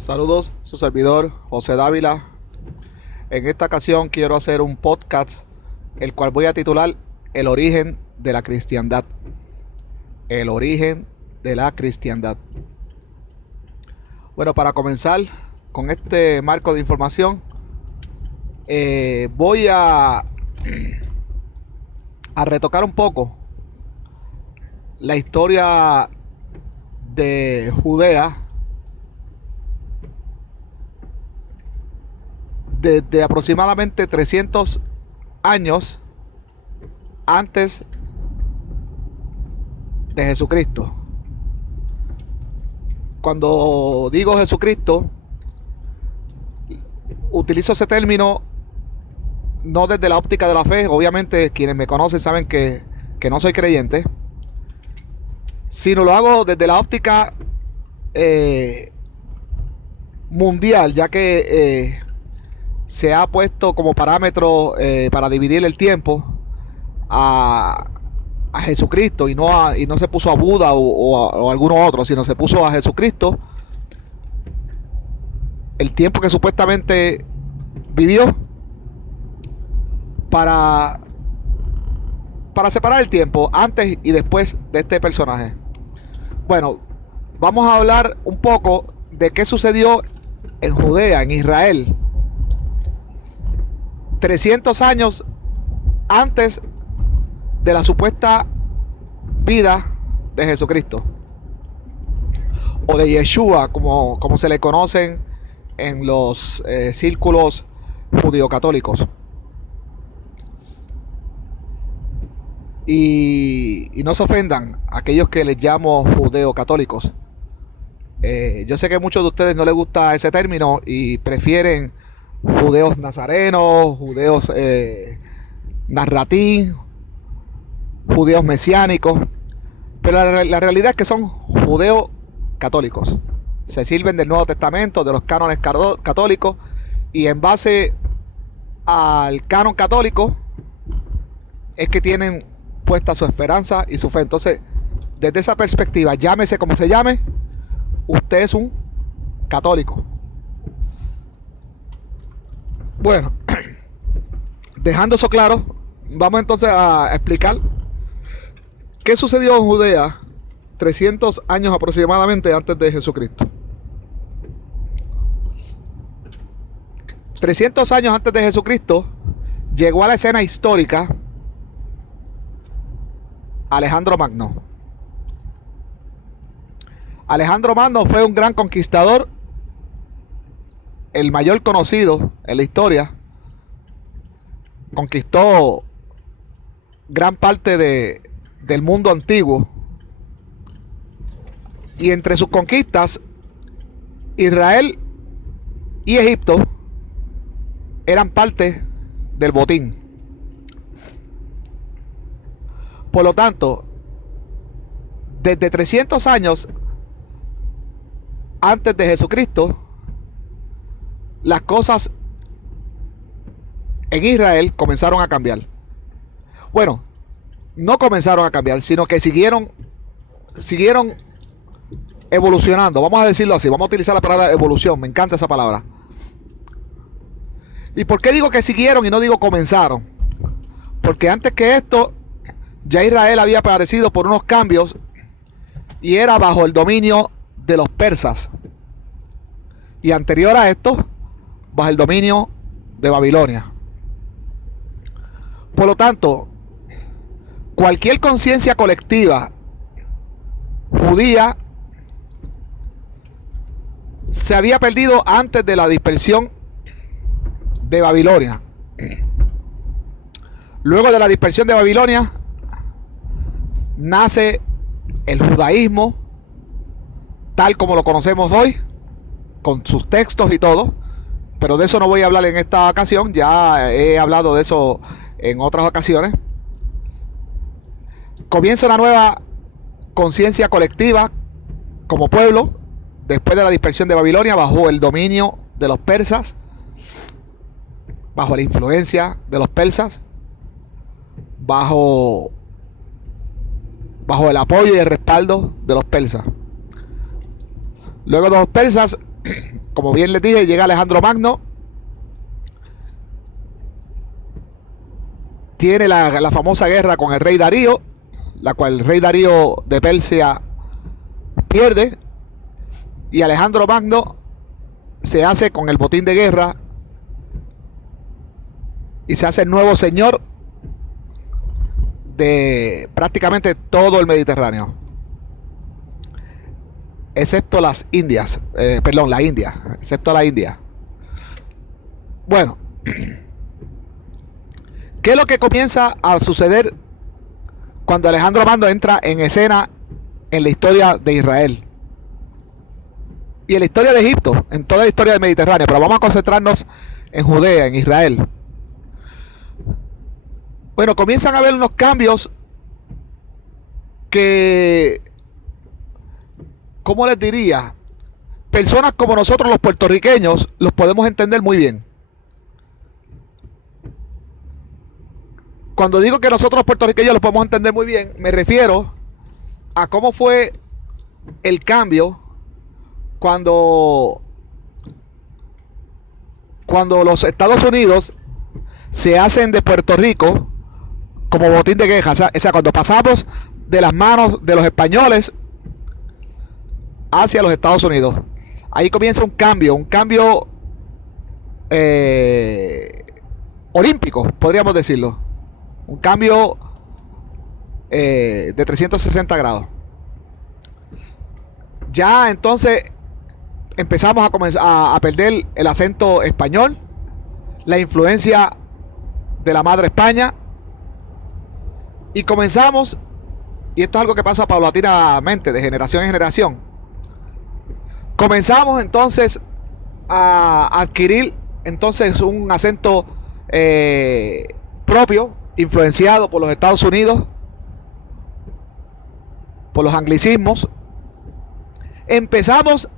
Saludos, su servidor José Dávila. En esta ocasión quiero hacer un podcast, el cual voy a titular El origen de la cristiandad. El origen de la cristiandad. Bueno, para comenzar con este marco de información, voy a retocar un poco la historia de Judea desde aproximadamente 300 años antes de Jesucristo. Cuando digo Jesucristo, utilizo ese término no desde la óptica de la fe. Obviamente quienes me conocen saben que no soy creyente, sino lo hago desde la óptica mundial, ya que se ha puesto como parámetro para dividir el tiempo a Jesucristo y no se puso a Buda o alguno otro, sino se puso a Jesucristo, el tiempo que supuestamente vivió, para separar el tiempo antes y después de este personaje. Bueno, vamos a hablar un poco de qué sucedió en Judea, en Israel, 300 años antes de la supuesta vida de Jesucristo, o de Yeshua, como se le conocen en los círculos judío-católicos. Y no se ofendan aquellos que les llamo judeo-católicos. Yo sé que a muchos de ustedes no les gusta ese término y prefieren judeos nazarenos, judeos narratín, judíos mesiánicos, pero la realidad es que son judeos católicos. Se sirven del Nuevo Testamento, de los cánones católicos, y en base al canon católico es que tienen puesta su esperanza y su fe. Entonces, desde esa perspectiva, llámese como se llame, usted es un católico. Bueno, dejando eso claro, vamos entonces a explicar qué sucedió en Judea 300 años aproximadamente antes de Jesucristo. 300 años antes de Jesucristo llegó a la escena histórica Alejandro Magno. Alejandro Magno fue un gran conquistador, el mayor conocido en la historia. Conquistó gran parte del mundo antiguo, y entre sus conquistas, Israel y Egipto eran parte del botín. Por lo tanto, desde 300 años antes de Jesucristo, las cosas en Israel comenzaron a cambiar. Bueno, no comenzaron a cambiar, sino que siguieron evolucionando. Vamos a decirlo así, vamos a utilizar la palabra evolución, me encanta esa palabra. ¿Y por qué digo que siguieron y no digo comenzaron? Porque antes que esto, ya Israel había padecido por unos cambios y era bajo el dominio de los persas. Y anterior a esto, bajo el dominio de Babilonia. Por lo tanto, cualquier conciencia colectiva judía se había perdido antes de la dispersión de Babilonia. Luego de la dispersión de Babilonia nace el judaísmo tal como lo conocemos hoy, con sus textos y todo, pero de eso no voy a hablar en esta ocasión. Ya he hablado de eso en otras ocasiones. Comienza una nueva conciencia colectiva como pueblo después de la dispersión de Babilonia, bajo el dominio de los persas, bajo la influencia de los persas, bajo el apoyo y el respaldo de los persas. Luego de los persas como bien les dije, llega Alejandro Magno, tiene la famosa guerra con el rey Darío, la cual el rey Darío de Persia pierde, y Alejandro Magno se hace con el botín de guerra y se hace el nuevo señor de prácticamente todo el Mediterráneo, excepto las Indias, la India, excepto la India. Bueno, ¿qué es lo que comienza a suceder cuando Alejandro Magno entra en escena en la historia de Israel y en la historia de Egipto, en toda la historia del Mediterráneo? Pero vamos a concentrarnos en Judea, en Israel. Bueno, comienzan a haber unos cambios que, ¿cómo les diría? Personas como nosotros los puertorriqueños los podemos entender muy bien. Cuando digo que nosotros los puertorriqueños los podemos entender muy bien, me refiero a cómo fue el cambio cuando los Estados Unidos se hacen de Puerto Rico como botín de guerra. O sea, cuando pasamos de las manos de los españoles hacia los Estados Unidos. Ahí comienza un cambio olímpico, podríamos decirlo. Un cambio de 360 grados. Ya entonces empezamos a comenzar a perder el acento español, la influencia de la madre España, y comenzamos, y esto es algo que pasa paulatinamente de generación en generación, comenzamos entonces a adquirir entonces un acento propio, influenciado por los Estados Unidos, por los anglicismos. Empezamos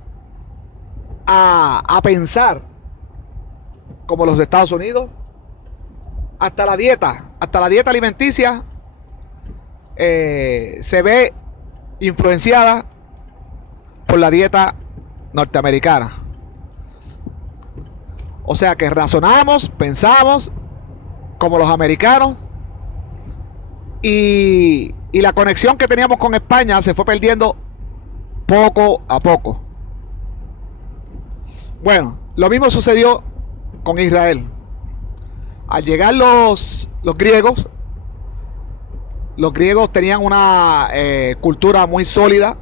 a pensar como los de Estados Unidos. Hasta la dieta alimenticia se ve influenciada por la dieta norteamericana. O sea que razonamos, pensamos como los americanos, y la conexión que teníamos con España se fue perdiendo poco a poco. Bueno, lo mismo sucedió con Israel. Al llegar los griegos tenían una cultura muy sólida,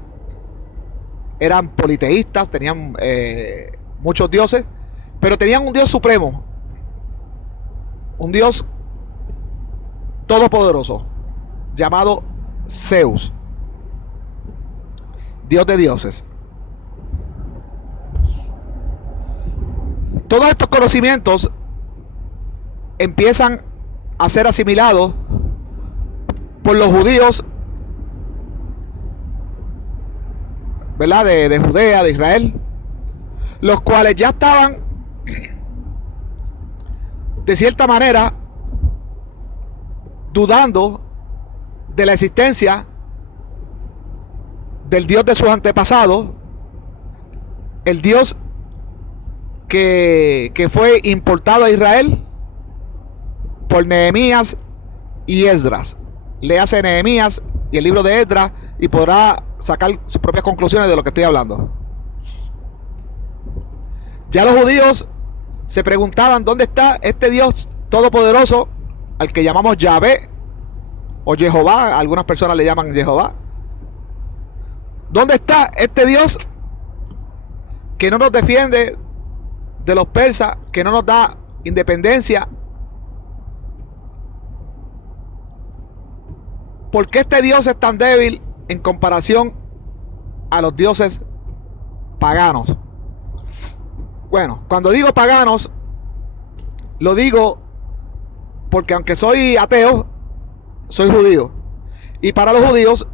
eran politeístas, tenían muchos dioses, pero tenían un Dios supremo, un Dios todopoderoso, llamado Zeus, Dios de dioses. Todos estos conocimientos empiezan a ser asimilados por los judíos, ¿verdad? De Judea, de Israel, los cuales ya estaban de cierta manera dudando de la existencia del Dios de sus antepasados, el Dios que fue importado a Israel por Nehemías y Esdras. Léase Nehemías y el libro de Esdras y podrá sacar sus propias conclusiones de lo que estoy hablando. Ya los judíos se preguntaban dónde está este Dios todopoderoso al que llamamos Yahvé o Jehová, algunas personas le llaman Jehová. ¿Dónde está este Dios que no nos defiende de los persas, que no nos da independencia? ¿Por qué este Dios es tan débil en comparación a los dioses paganos? Bueno, cuando digo paganos, lo digo porque aunque soy ateo, soy judío. Y para los judíos,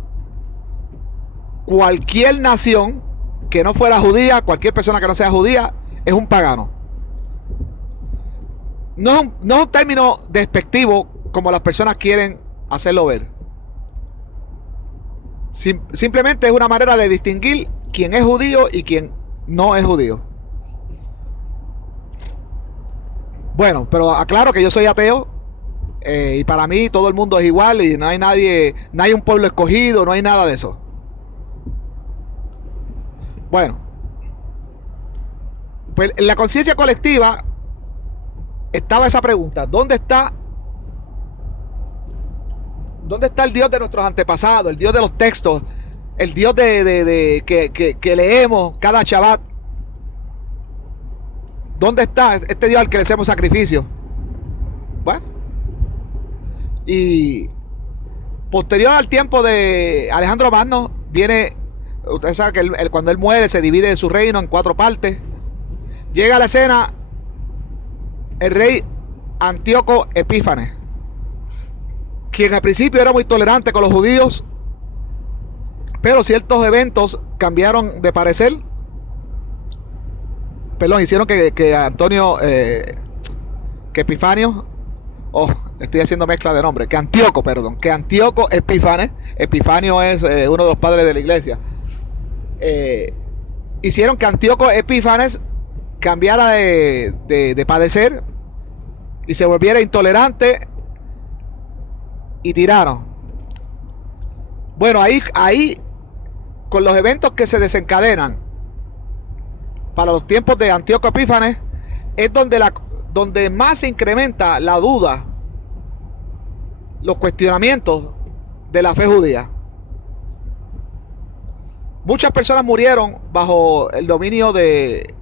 cualquier nación que no fuera judía, cualquier persona que no sea judía, es un pagano. No es un término despectivo como las personas quieren hacerlo ver. Simplemente es una manera de distinguir quién es judío y quién no es judío. Bueno, pero aclaro que yo soy ateo, y para mí todo el mundo es igual y no hay nadie, no hay un pueblo escogido, no hay nada de eso. Bueno, pues en la conciencia colectiva estaba esa pregunta: ¿dónde está el Dios de nuestros antepasados, el Dios de los textos, el Dios que leemos cada Shabbat? ¿Dónde está este Dios al que le hacemos sacrificio? Bueno, y posterior al tiempo de Alejandro Magno viene, usted sabe que cuando él muere se divide su reino en 4 partes. Llega a la escena el rey Antíoco Epífanes, quien al principio era muy tolerante con los judíos, pero ciertos eventos cambiaron de parecer. Perdón, hicieron que Antonio, que Epifanio, estoy haciendo mezcla de nombres, que Antíoco Epífanes, Epifanio es uno de los padres de la iglesia, hicieron que Antíoco Epífanes cambiara de padecer y se volviera intolerante y tirano. Bueno, ahí con los eventos que se desencadenan para los tiempos de Antíoco Epífanes es donde más se incrementa la duda, los cuestionamientos de la fe judía. Muchas personas murieron bajo el dominio de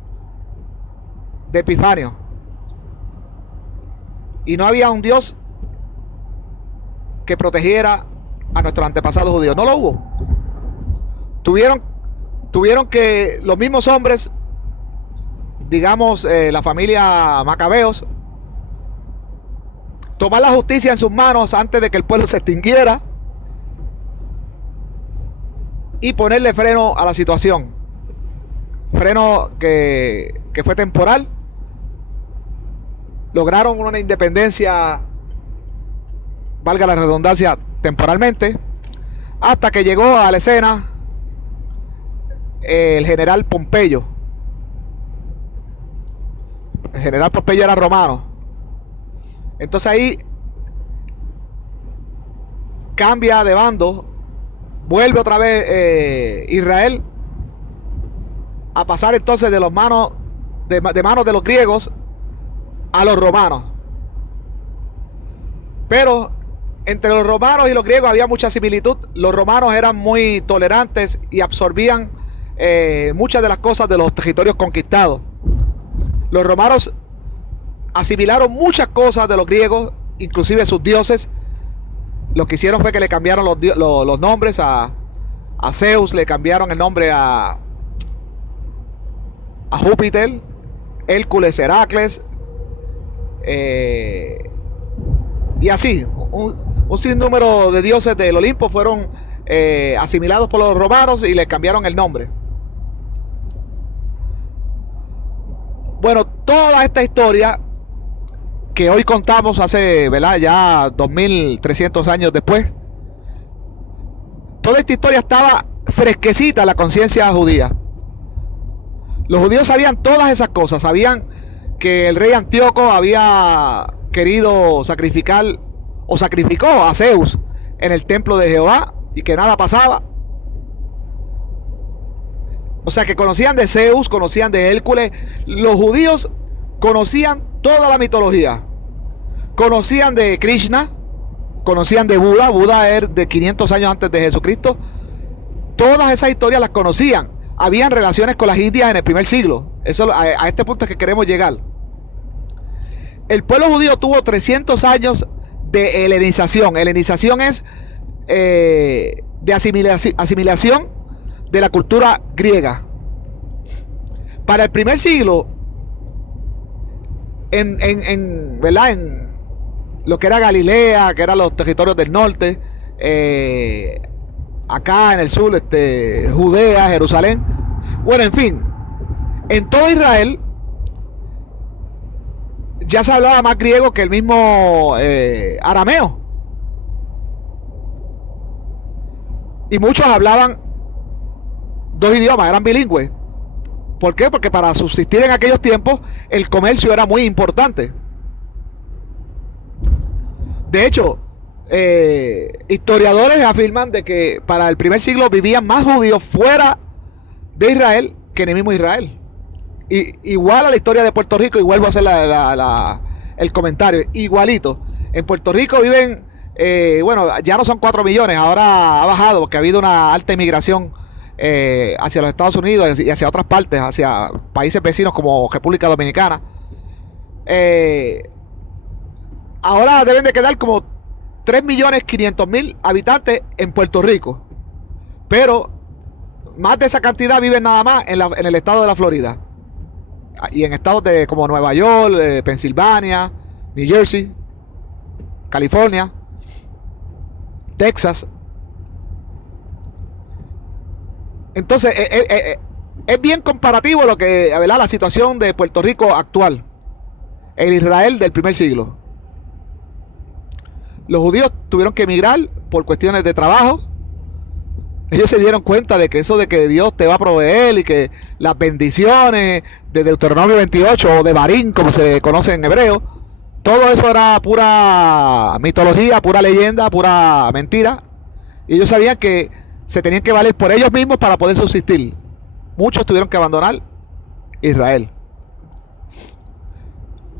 Epifanio, y no había un Dios que protegiera a nuestros antepasados judíos. No lo hubo. Tuvieron que los mismos hombres, digamos, la familia Macabeos, tomar la justicia en sus manos antes de que el pueblo se extinguiera y ponerle freno a la situación. Freno que fue temporal. Lograron una independencia, valga la redundancia, temporalmente, hasta que llegó a la escena el general Pompeyo. El general Pompeyo era romano. Entonces ahí cambia de bando, vuelve otra vez Israel a pasar entonces de manos de los griegos a los romanos. Pero entre los romanos y los griegos había mucha similitud. Los romanos eran muy tolerantes y absorbían muchas de las cosas de los territorios conquistados. Los romanos asimilaron muchas cosas de los griegos, inclusive sus dioses. Lo que hicieron fue que le cambiaron los nombres a Zeus, le cambiaron el nombre a Júpiter, Hércules, Heracles, y así un sinnúmero de dioses del Olimpo fueron asimilados por los romanos y le cambiaron el nombre. Bueno, toda esta historia que hoy contamos hace, ¿verdad?, ya 2300 años después, toda esta historia estaba fresquecita en la conciencia judía. Los judíos sabían todas esas cosas, sabían que el rey Antíoco había querido sacrificar o sacrificó a Zeus en el templo de Jehová y que nada pasaba. O sea que conocían de Zeus, conocían de Hércules. Los judíos conocían toda la mitología. Conocían de Krishna, conocían de Buda. Buda era de 500 años antes de Jesucristo. Todas esas historias las conocían. Habían relaciones con las Indias en el primer siglo. Eso, a este punto es que queremos llegar. El pueblo judío tuvo 300 años de helenización. Helenización es de asimilación de la cultura griega. Para el primer siglo, ¿verdad?, en lo que era Galilea, que eran los territorios del norte, acá en el sur, Judea, Jerusalén, bueno, en fin, en todo Israel ya se hablaba más griego que el mismo arameo, y muchos hablaban 2 idiomas, eran bilingües. ¿Por qué? Porque para subsistir en aquellos tiempos el comercio era muy importante. De hecho, historiadores afirman de que para el primer siglo vivían más judíos fuera de Israel que en el mismo Israel. Igual a la historia de Puerto Rico, y vuelvo a hacer el comentario, igualito. En Puerto Rico viven, bueno, ya no son 4 millones, ahora ha bajado porque ha habido una alta inmigración hacia los Estados Unidos y hacia otras partes, hacia países vecinos como República Dominicana. Ahora deben de quedar como 3.500.000 habitantes en Puerto Rico, pero más de esa cantidad viven nada más en el estado de la Florida y en estados como Nueva York, Pensilvania, New Jersey, California, Texas. Entonces es bien comparativo lo que, ¿verdad?, la situación de Puerto Rico actual, el Israel del primer siglo. Los judíos tuvieron que emigrar por cuestiones de trabajo. Ellos se dieron cuenta de que eso de que Dios te va a proveer y que las bendiciones de Deuteronomio 28 o de Barín, como se conoce en hebreo, todo eso era pura mitología, pura leyenda, pura mentira. Y ellos sabían que se tenían que valer por ellos mismos para poder subsistir. Muchos tuvieron que abandonar Israel.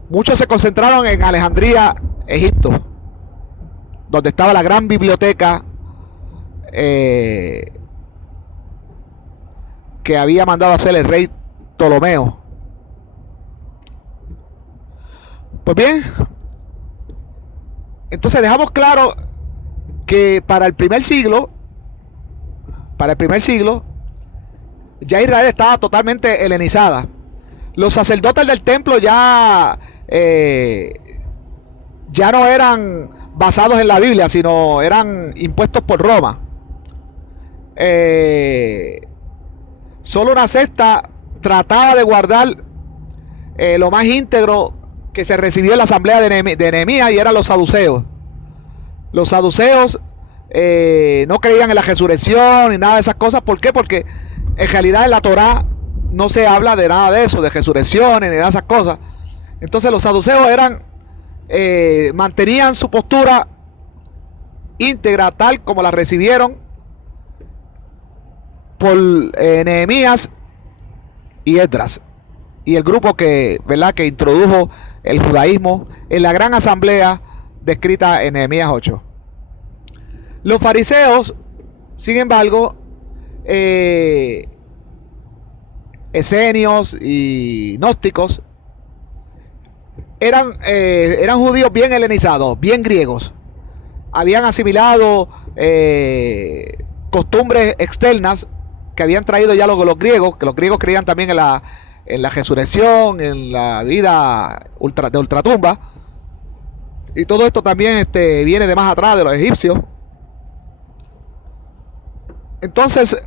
Muchos se concentraron en Alejandría, Egipto, donde estaba la gran biblioteca que había mandado a hacer el rey Ptolomeo. Pues bien, entonces dejamos claro que para el primer siglo, ya Israel estaba totalmente helenizada. Los sacerdotes del templo ya no eran basados en la Biblia, sino eran impuestos por Roma. Solo una secta trataba de guardar lo más íntegro que se recibió en la asamblea de Nehemías, y eran los saduceos. Los saduceos no creían en la resurrección ni nada de esas cosas. ¿Por qué? Porque en realidad en la Torá no se habla de nada de eso, de resurrecciones ni de esas cosas. Entonces los saduceos mantenían su postura íntegra tal como la recibieron por Nehemías y Esdras y el grupo que introdujo el judaísmo en la gran asamblea descrita en Nehemías 8. Los fariseos, sin embargo, esenios y gnósticos, eran judíos bien helenizados, bien griegos. Habían asimilado costumbres externas que habían traído ya los griegos, que los griegos creían también en la resurrección, en la vida de ultratumba. Y todo esto también viene de más atrás, de los egipcios. Entonces,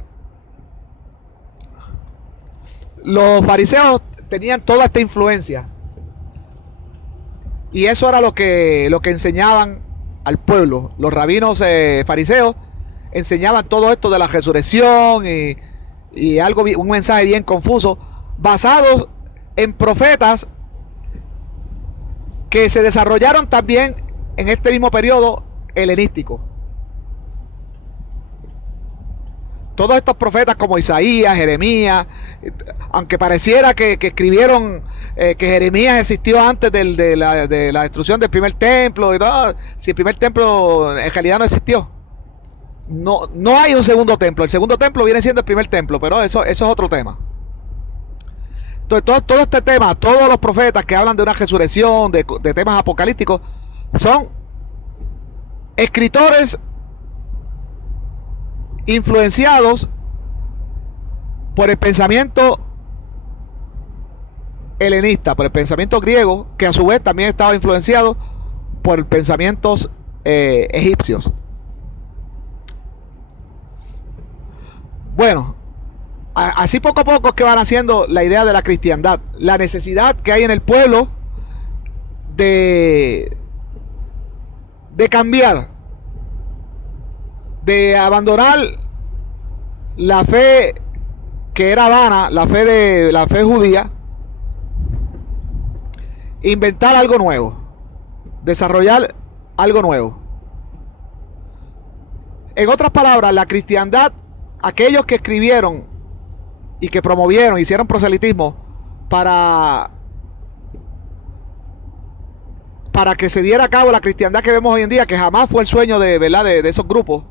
los fariseos tenían toda esta influencia. Y eso era lo que enseñaban al pueblo. Los rabinos fariseos enseñaban todo esto de la resurrección y un mensaje bien confuso, basados en profetas que se desarrollaron también en este mismo periodo helenístico. Todos estos profetas como Isaías, Jeremías, aunque pareciera que escribieron que Jeremías existió antes de la destrucción del primer templo, y todo, si el primer templo en realidad no existió. No hay un segundo templo. El segundo templo viene siendo el primer templo, pero eso es otro tema. Entonces, todo este tema, todos los profetas que hablan de una resurrección, de temas apocalípticos, son escritores influenciados por el pensamiento helenista, por el pensamiento griego, que a su vez también estaba influenciado por pensamientos egipcios. Bueno, así poco a poco es que van haciendo la idea de la cristiandad, la necesidad que hay en el pueblo de cambiar, de abandonar la fe que era vana, la fe judía, inventar algo nuevo, desarrollar algo nuevo. En otras palabras, la cristiandad, aquellos que escribieron y que promovieron, hicieron proselitismo para que se diera a cabo la cristiandad que vemos hoy en día, que jamás fue el sueño de, ¿verdad?, de esos grupos.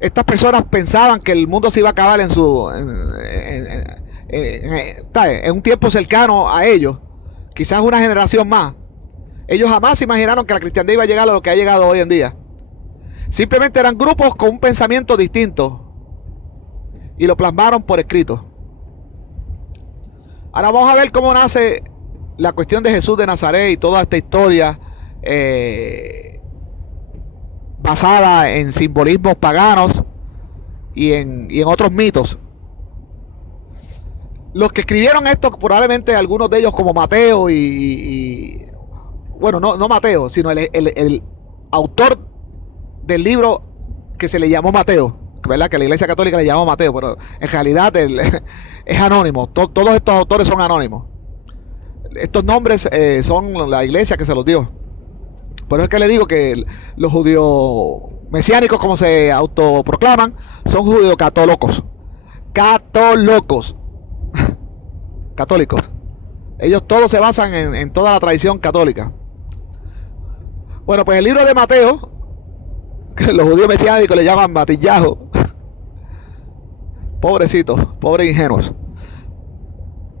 Estas personas pensaban que el mundo se iba a acabar en un tiempo cercano a ellos, quizás una generación más. Ellos jamás se imaginaron que la cristiandad iba a llegar a lo que ha llegado hoy en día. Simplemente eran grupos con un pensamiento distinto y lo plasmaron por escrito. Ahora vamos a ver cómo nace la cuestión de Jesús de Nazaret y toda esta historia basada en simbolismos paganos y en otros mitos. Los que escribieron esto, probablemente algunos de ellos como Mateo bueno, no Mateo, sino el autor del libro que se le llamó Mateo, ¿verdad?, que la Iglesia Católica le llamó Mateo, pero en realidad es anónimo. Todos estos autores son anónimos. Estos nombres son la Iglesia que se los dio. Por eso es que le digo que los judíos mesiánicos, como se autoproclaman, son judíos católicos. Católicos. Ellos todos se basan en toda la tradición católica. Bueno, pues el libro de Mateo, que los judíos mesiánicos le llaman Matillahu. Pobrecitos, pobres ingenuos.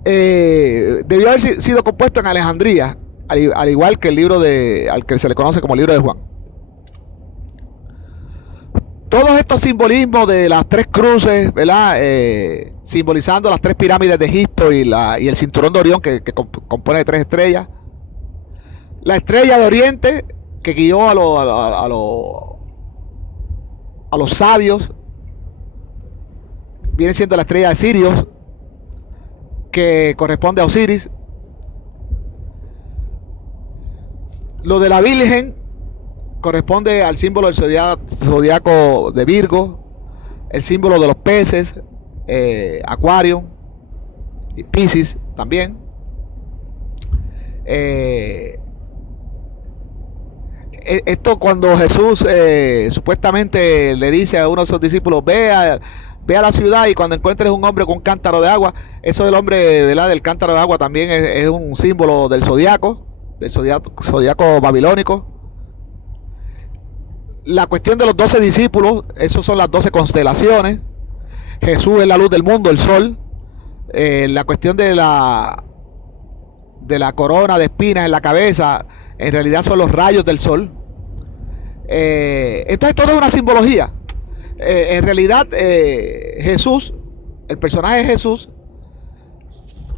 Debió haber sido compuesto en Alejandría, al igual que el libro al que se le conoce como el libro de Juan. Todos estos simbolismos de las tres cruces, ¿verdad?, simbolizando las tres pirámides de Egipto y el cinturón de Orión que compone de tres estrellas. La estrella de Oriente que guió a los sabios, viene siendo la estrella de Sirius, que corresponde a Osiris. Lo de la Virgen corresponde al símbolo del zodiaco de Virgo, el símbolo de los peces, Acuario y Piscis también. Esto cuando Jesús supuestamente le dice a uno de sus discípulos, ve a la ciudad y cuando encuentres un hombre con un cántaro de agua, eso del hombre, ¿verdad?, del cántaro de agua también es un símbolo del zodiaco babilónico. La cuestión de los 12 discípulos, esos son las 12 constelaciones. Jesús es la luz del mundo, el sol. La cuestión de la corona de espinas en la cabeza, en realidad son los rayos del sol. Entonces todo es una simbología. En realidad Jesús, el personaje de Jesús,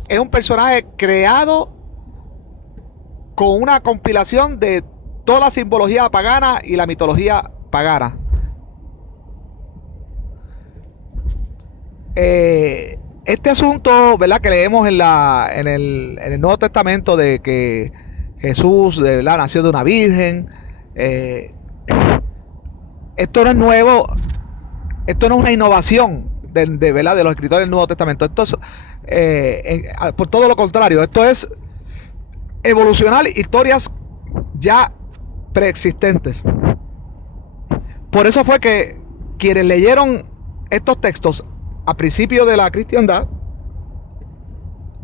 es un personaje creado con una compilación de toda la simbología pagana y la mitología pagana. Este asunto, ¿verdad?, que leemos en el Nuevo Testamento de que Jesús, ¿verdad?, nació de una virgen. Esto no es nuevo, esto no es una innovación ¿verdad?, de los escritores del Nuevo Testamento. Esto es, por todo lo contrario, esto es evolucionar historias ya preexistentes. Por eso fue que quienes leyeron estos textos a principio de la cristiandad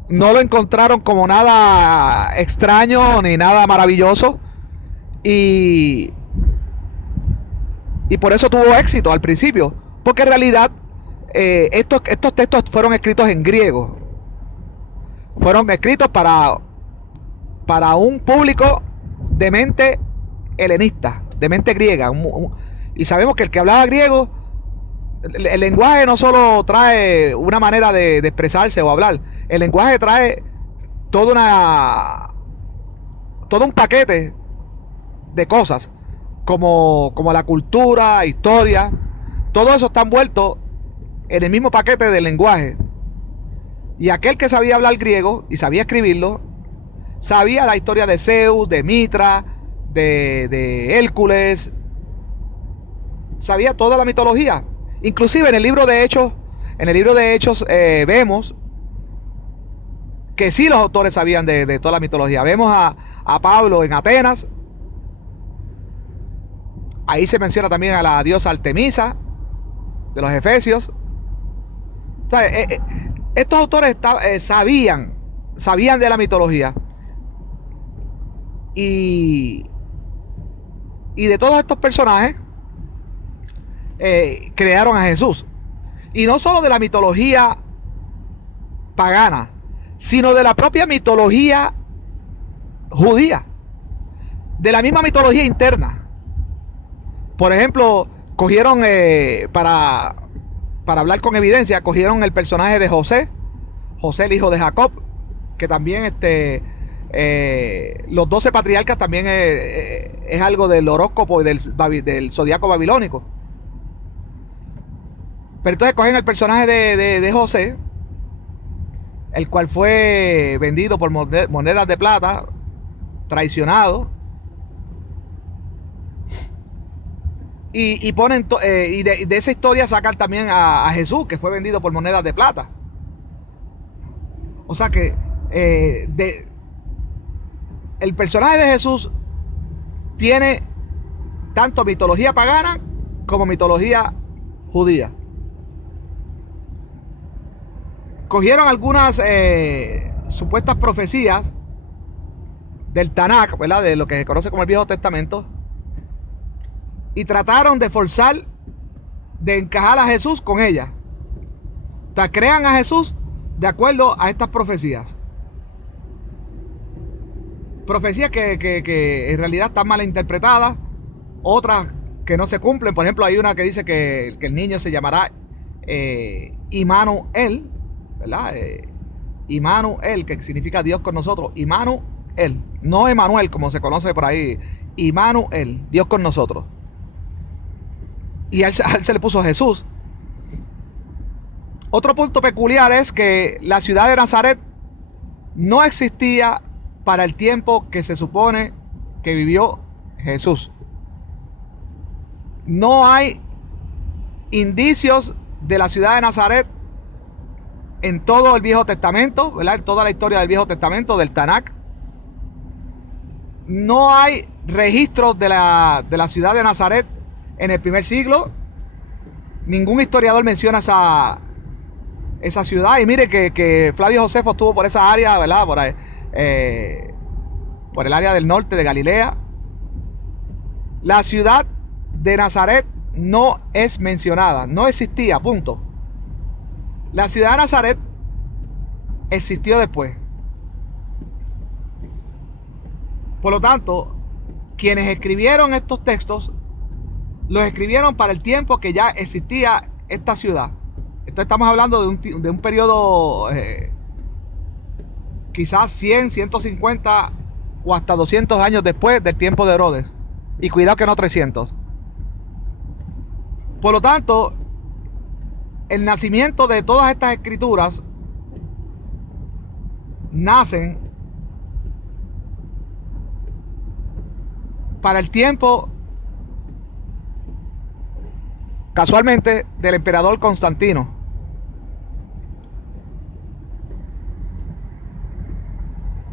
no lo encontraron como nada extraño ni nada maravilloso, y por eso tuvo éxito al principio, porque en realidad estos textos fueron escritos en griego, fueron escritos para un público de mente helenista, de mente griega, y sabemos que el que hablaba griego, el lenguaje no solo trae una manera de expresarse o hablar, el lenguaje trae todo un paquete de cosas, como la cultura, historia, todo eso está envuelto en el mismo paquete del lenguaje. Y aquel que sabía hablar griego y sabía escribirlo, sabía la historia de Zeus, de Mitra, de Hércules, sabía toda la mitología. Inclusive en el libro de Hechos, vemos que sí los autores sabían de toda la mitología. Vemos a Pablo en Atenas Ahí se menciona también a la diosa Artemisa de los Efesios. O sea, estos autores sabían de la mitología y de todos estos personajes crearon a Jesús. Y no solo de la mitología pagana, sino de la propia mitología judía, de la misma mitología interna. Por ejemplo, cogieron para hablar con evidencia, cogieron el personaje de José el hijo de Jacob, que también los 12 patriarcas también es algo del horóscopo y del zodiaco babilónico. Pero entonces cogen el personaje de José, el cual fue vendido por monedas de plata, traicionado, y ponen y de esa historia sacan también a Jesús, que fue vendido por monedas de plata. O sea que el personaje de Jesús tiene tanto mitología pagana como mitología judía. Cogieron algunas supuestas profecías del Tanakh, ¿verdad? De lo que se conoce como el Viejo Testamento, y trataron de forzar, de encajar a Jesús con ellas. O sea, crean a Jesús de acuerdo a estas profecías. Profecías que en realidad están mal interpretadas, otras que no se cumplen. Por ejemplo, hay una que dice que el niño se llamará Immanuel, ¿verdad? Immanuel, que significa Dios con nosotros. Immanuel, no Emanuel como se conoce por ahí. Immanuel, Dios con nosotros. Y a él se le puso Jesús. Otro punto peculiar es que la ciudad de Nazaret no existía para el tiempo que se supone que vivió Jesús. No hay indicios de la ciudad de Nazaret en todo el Viejo Testamento, ¿verdad? En toda la historia del Viejo Testamento, del Tanakh. No hay registros de la ciudad de Nazaret en el primer siglo. Ningún historiador menciona esa ciudad. Y mire que Flavio Josefo estuvo por esa área, ¿verdad? Por el área del norte de Galilea. La ciudad de Nazaret no es mencionada, no existía, punto. La ciudad de Nazaret existió después. Por lo tanto, quienes escribieron estos textos los escribieron para el tiempo que ya existía esta ciudad. Esto estamos hablando de un periodo quizás 100, 150 o hasta 200 años después del tiempo de Herodes. Y cuidado que no 300. Por lo tanto, el nacimiento de todas estas escrituras nacen para el tiempo, casualmente, del emperador Constantino.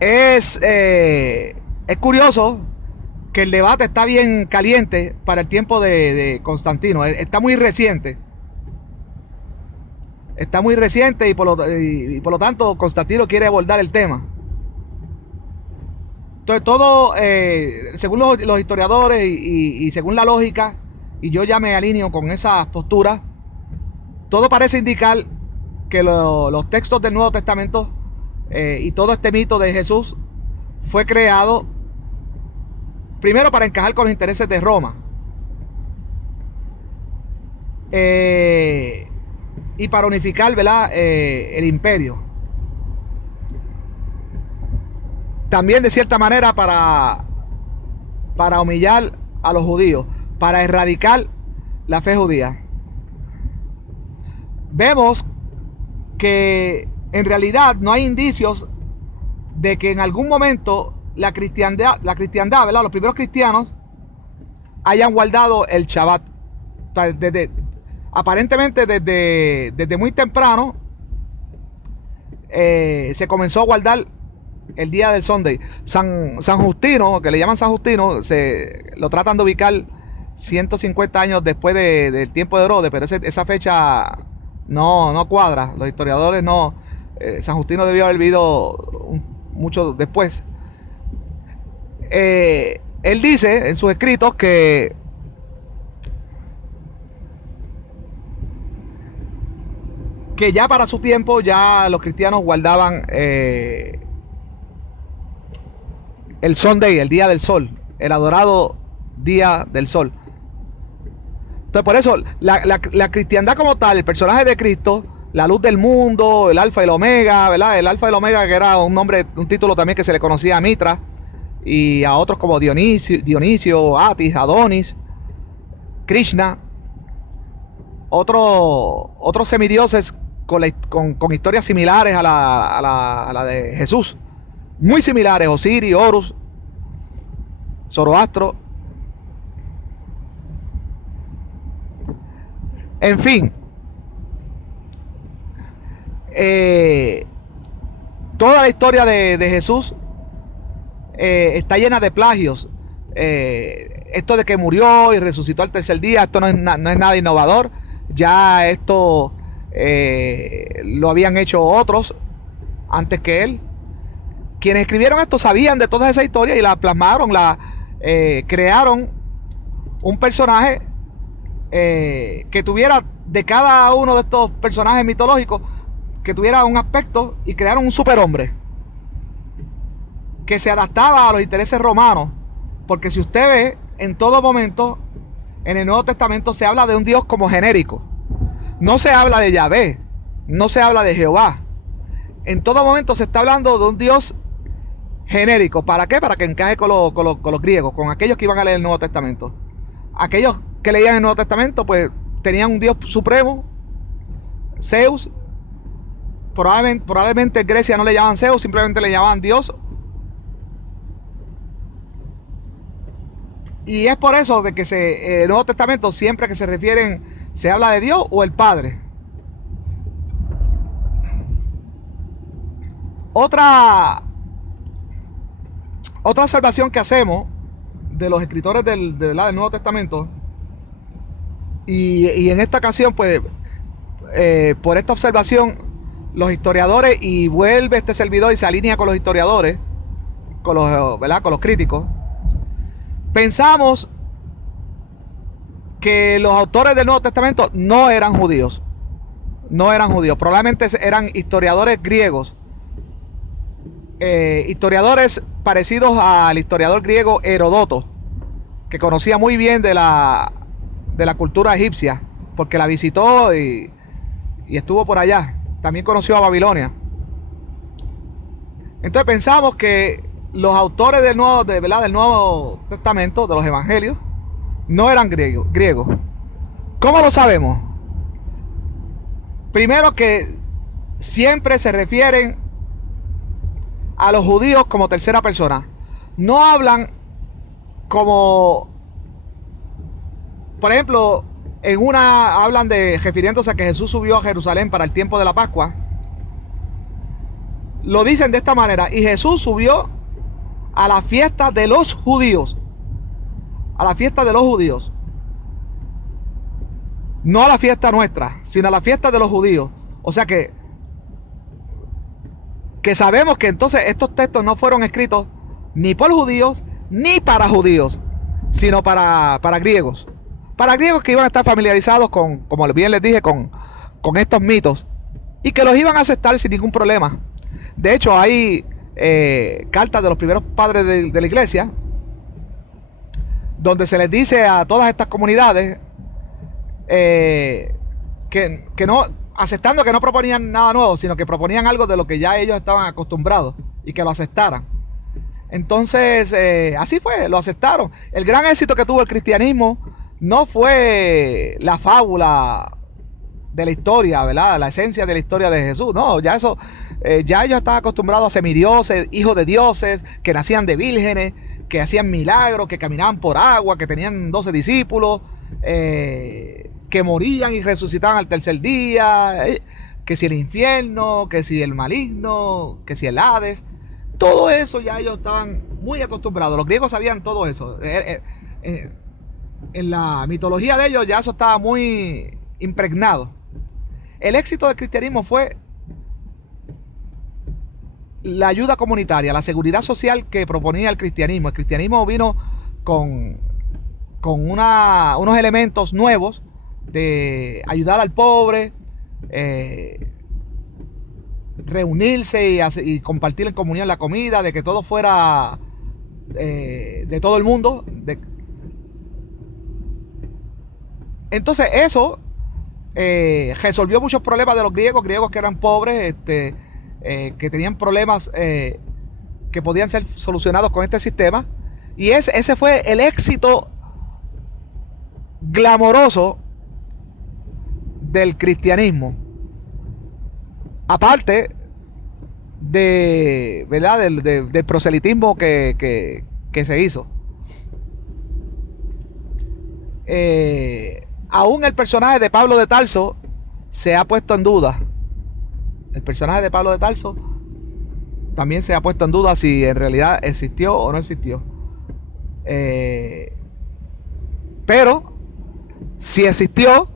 Es curioso que el debate está bien caliente para el tiempo de Constantino. Está muy reciente. Está muy reciente y por lo tanto Constantino quiere abordar el tema. Entonces todo, según los historiadores y según la lógica, y yo ya me alineo con esas posturas, todo parece indicar que los textos del Nuevo Testamento y todo este mito de Jesús fue creado primero para encajar con los intereses de Roma, y para unificar, ¿verdad? El imperio. También de cierta manera para humillar a los judíos, para erradicar la fe judía. Vemos que en realidad no hay indicios de que en algún momento la cristiandad, ¿verdad? Los primeros cristianos hayan guardado el Shabbat. O sea, aparentemente desde muy temprano se comenzó a guardar el día del Sunday. San Justino, que le llaman San Justino, lo tratan de ubicar 150 años después del tiempo de Herodes, pero esa fecha no cuadra. Los historiadores no. San Justino debió haber vivido mucho después. Él dice en sus escritos que ya para su tiempo ya los cristianos guardaban el Sunday, el día del sol, el adorado día del sol. Entonces por eso la cristiandad como tal, el personaje de Cristo, la luz del mundo, el alfa y el omega, ¿verdad? El alfa y el omega, que era un nombre, un título también que se le conocía a Mitra y a otros como Dionisio, Atis, Adonis, Krishna, otros semidioses con historias similares a la de Jesús, muy similares: Osiris, Horus, Zoroastro. En fin, toda la historia de Jesús está llena de plagios. Esto de que murió y resucitó al tercer día, esto no es nada innovador. Ya esto lo habían hecho otros antes que él. Quienes escribieron esto sabían de todas esas historias y la plasmaron, crearon un personaje que tuviera, de cada uno de estos personajes mitológicos, que tuviera un aspecto, y crearon un superhombre que se adaptaba a los intereses romanos. Porque si usted ve, en todo momento en el Nuevo Testamento se habla de un Dios como genérico. No se habla de Yahvé, no se habla de Jehová. En todo momento se está hablando de un Dios genérico. ¿Para qué? Para que encaje con los griegos, con aquellos que iban a leer el Nuevo Testamento. Aquellos que leían el Nuevo Testamento pues tenían un Dios supremo, Zeus. Probablemente en Grecia no le llamaban Zeus, simplemente le llamaban Dios. Y es por eso de que el Nuevo Testamento, siempre que se refieren, se habla de Dios o el Padre. Otra observación que hacemos de los escritores del Nuevo Testamento, y en esta ocasión pues por esta observación los historiadores, y vuelve este servidor y se alinea con los historiadores, con los críticos, pensamos que los autores del Nuevo Testamento no eran judíos. Probablemente eran historiadores griegos, historiadores parecidos al historiador griego Herodoto, que conocía muy bien de la cultura egipcia, porque la visitó y estuvo por allá. También conoció a Babilonia. Entonces pensamos que los autores del Nuevo Testamento, de los evangelios, no eran griegos. ¿Cómo lo sabemos? Primero, que siempre se refieren a los judíos como tercera persona. No hablan como, por ejemplo, hablan refiriéndose a que Jesús subió a Jerusalén para el tiempo de la Pascua. Lo dicen de esta manera: y Jesús subió a la fiesta de los judíos. A la fiesta de los judíos. No a la fiesta nuestra, sino a la fiesta de los judíos. O sea que sabemos que entonces estos textos no fueron escritos ni por judíos ni para judíos, sino para griegos. Para griegos que iban a estar familiarizados con, como bien les dije, con estos mitos, y que los iban a aceptar sin ningún problema. De hecho, hay cartas de los primeros padres de la iglesia, donde se les dice a todas estas comunidades que no, aceptando que no proponían nada nuevo, sino que proponían algo de lo que ya ellos estaban acostumbrados, y que lo aceptaran. Entonces así fue, lo aceptaron. El gran éxito que tuvo el cristianismo no fue la fábula de la historia, ¿verdad? La esencia de la historia de Jesús. No, ya eso, ya ellos estaban acostumbrados a semidioses, hijos de dioses, que nacían de vírgenes, que hacían milagros, que caminaban por agua, que tenían 12 discípulos, que morían y resucitaban al tercer día, que si el infierno, que si el maligno, que si el Hades. Todo eso ya ellos estaban muy acostumbrados. Los griegos sabían todo eso. en la mitología de ellos ya eso estaba muy impregnado. El éxito del cristianismo fue la ayuda comunitaria, la seguridad social que proponía el cristianismo. El cristianismo vino con unos elementos nuevos de ayudar al pobre, reunirse y compartir en comunión la comida, de que todo fuera de todo el mundo. Entonces eso resolvió muchos problemas de los griegos que eran pobres, que tenían problemas que podían ser solucionados con este sistema. Y ese fue el éxito glamoroso del cristianismo. Aparte de, ¿verdad? del proselitismo que se hizo. Aún el personaje de Pablo de Tarso se ha puesto en duda. El personaje de Pablo de Tarso también se ha puesto en duda si en realidad existió o no existió. Pero si existió,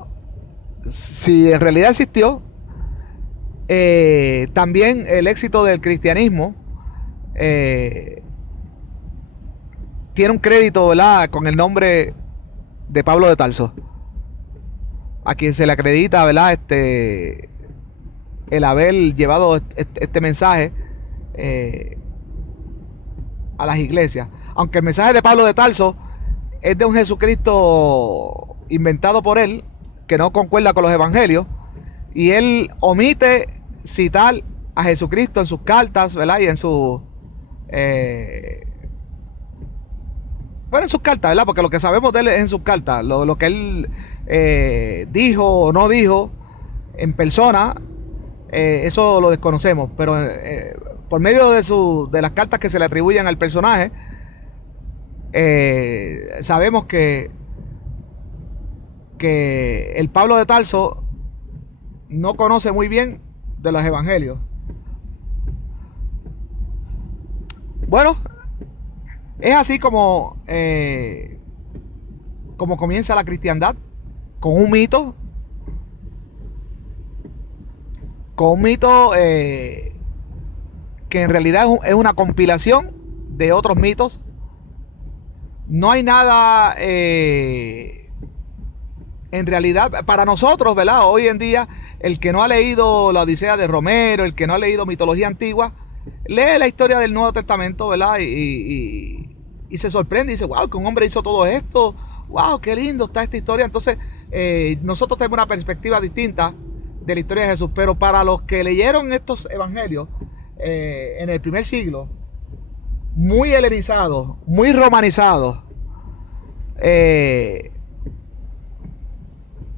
si en realidad existió, también el éxito del cristianismo tiene un crédito, ¿verdad?, con el nombre de Pablo de Tarso, a quien se le acredita, ¿verdad?, el haber llevado este mensaje a las iglesias. Aunque el mensaje de Pablo de Tarso es de un Jesucristo inventado por él, que no concuerda con los evangelios, y él omite citar a Jesucristo en sus cartas, ¿verdad? Y en su bueno, en sus cartas, ¿verdad? Porque lo que sabemos de él es en sus cartas. Lo que él dijo o no dijo en persona, eso lo desconocemos. Pero por medio de las cartas que se le atribuyen al personaje, sabemos que el Pablo de Tarso no conoce muy bien de los evangelios. Bueno, es así como comienza la cristiandad, con un mito que en realidad es una compilación de otros mitos. No hay nada en realidad para nosotros, ¿verdad? Hoy en día, el que no ha leído la Odisea de Romero, el que no ha leído mitología antigua, lee la historia del Nuevo Testamento, ¿verdad? Y se sorprende y dice, wow, que un hombre hizo todo esto, wow, qué lindo está esta historia. Entonces, nosotros tenemos una perspectiva distinta de la historia de Jesús, pero para los que leyeron estos evangelios en el primer siglo, muy helenizados, muy romanizados,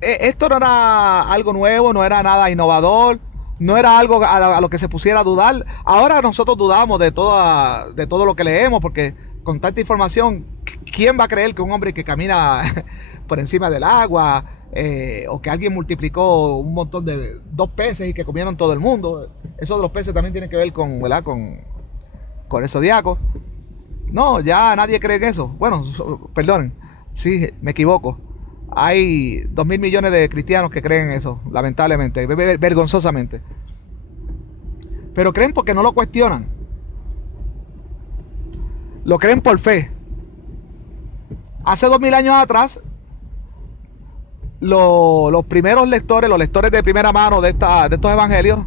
esto no era algo nuevo, no era nada innovador, no era algo a lo que se pusiera a dudar. Ahora nosotros dudamos de todo lo que leemos, porque con tanta información, ¿quién va a creer que un hombre que camina por encima del agua, o que alguien multiplicó un montón de 2 peces y que comieron todo el mundo? Eso de los peces también tiene que ver con, ¿verdad?, con el zodiaco. No, ya nadie cree en eso. Bueno, perdonen, sí, me equivoco. Hay 2.000 millones de cristianos que creen en eso, lamentablemente, vergonzosamente. Pero creen porque no lo cuestionan. Lo creen por fe. Hace 2.000 años atrás, los primeros lectores, los lectores de primera mano de estos evangelios,